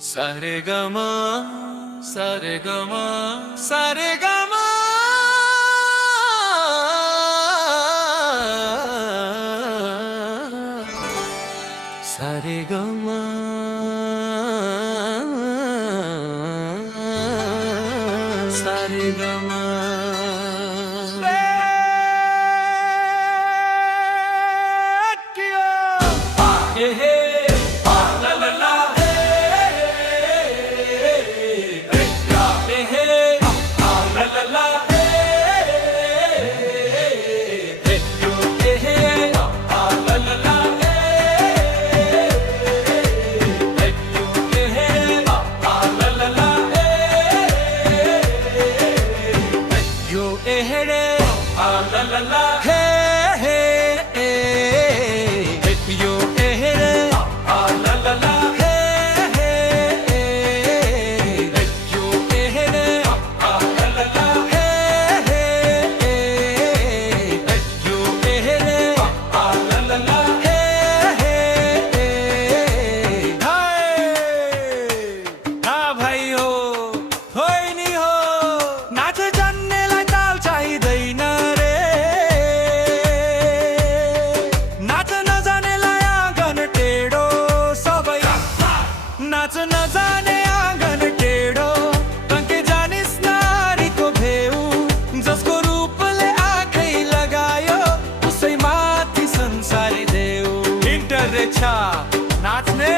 सारे गमा सारे गमा सारे गमा सारे गमा सारे गमा नाचने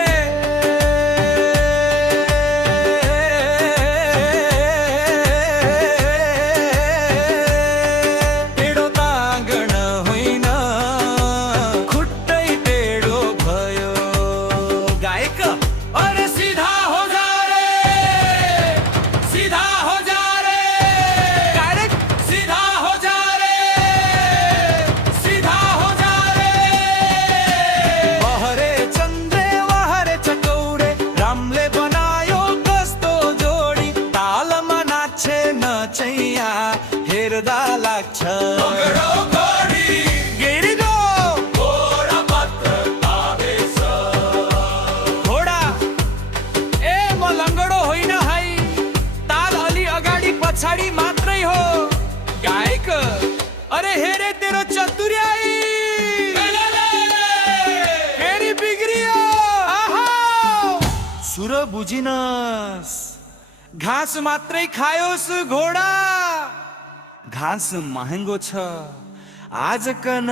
टेढो ताँगण होइन खुट्टै टेढो भयो गायक अरे सीधा हो जा रे सीधा हो जा रे गायक सीधा हो जा रे सीधा हो जा रे बहरे हेर्दा लाग्छ घोडा ए म लङ्गडो होइन है ताल अलि अगाडि पछाडि मात्रै हो गायक अरे हेरे तेरो चतुर्याई फेरि बिग्रियो आहा सुर बुझिनस् घाँस मात्रै खायोस् घोडा घाँस महँगो छ आजकन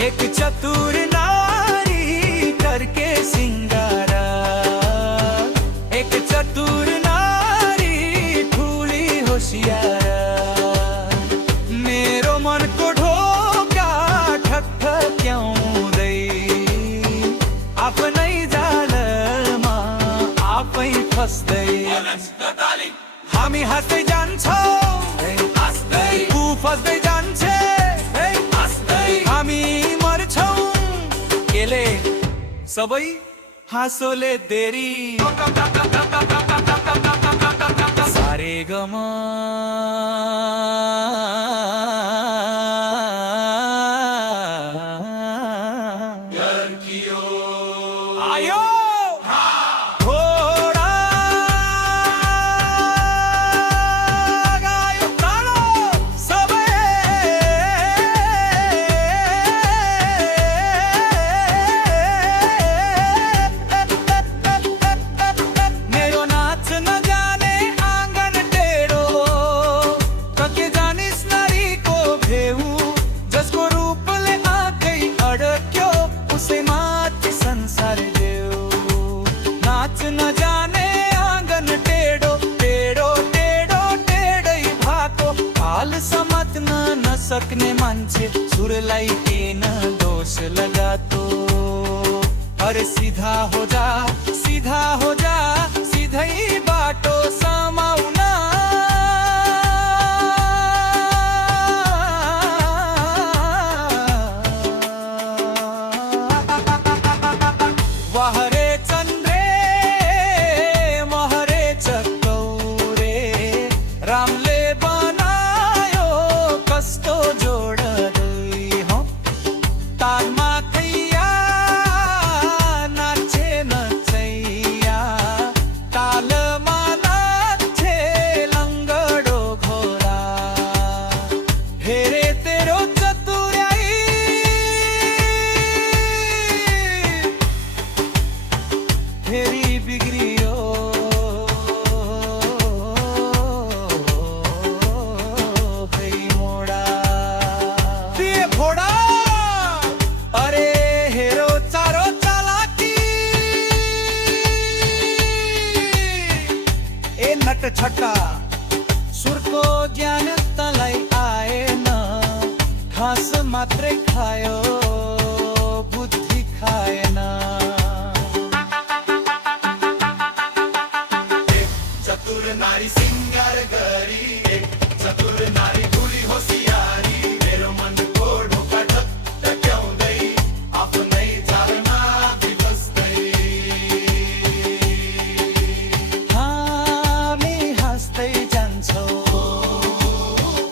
एक चतुर नारी करके सिंगारा एक चतुर नारी ठुली होशियारा मेरो मनको ढोका ठक ठक्याउँदै आफ्नै जालमा आफै फस्दै हामी हाँस्दै जान्छौँ ऊ फस्दै जान्छे हामी मर्छौँ केले सबै हाँसोले देरी सारे गमा आयो सक्ने मान्छे सुरलाई किन दोष लगातो अरे सीधा हो जा सिधै बाटो समाउन वहरे चन्द्रे महरे चकौरे रामले कस्तो जोड दुई हो तारमा खैया नाचे न फेरि बिग्रियो खै मोडा प्रिय घोडा अरे हेरो चारो चालाकी ए नट छट्टा सुरको ज्ञान तलाई आएन घाँस मात्रै खायो बुद्धि खाएन चतुर नारी सिंगार गरी एक चतुर नारी भुली होसियारी मेरो मनको ढोका टक्याउँदै आफ्नै चालमा बिबस्दै हामी हाँस्दै जान्छौँ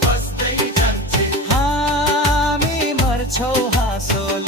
बस्दै जान्छे हामी मर्छौँ हाँसोले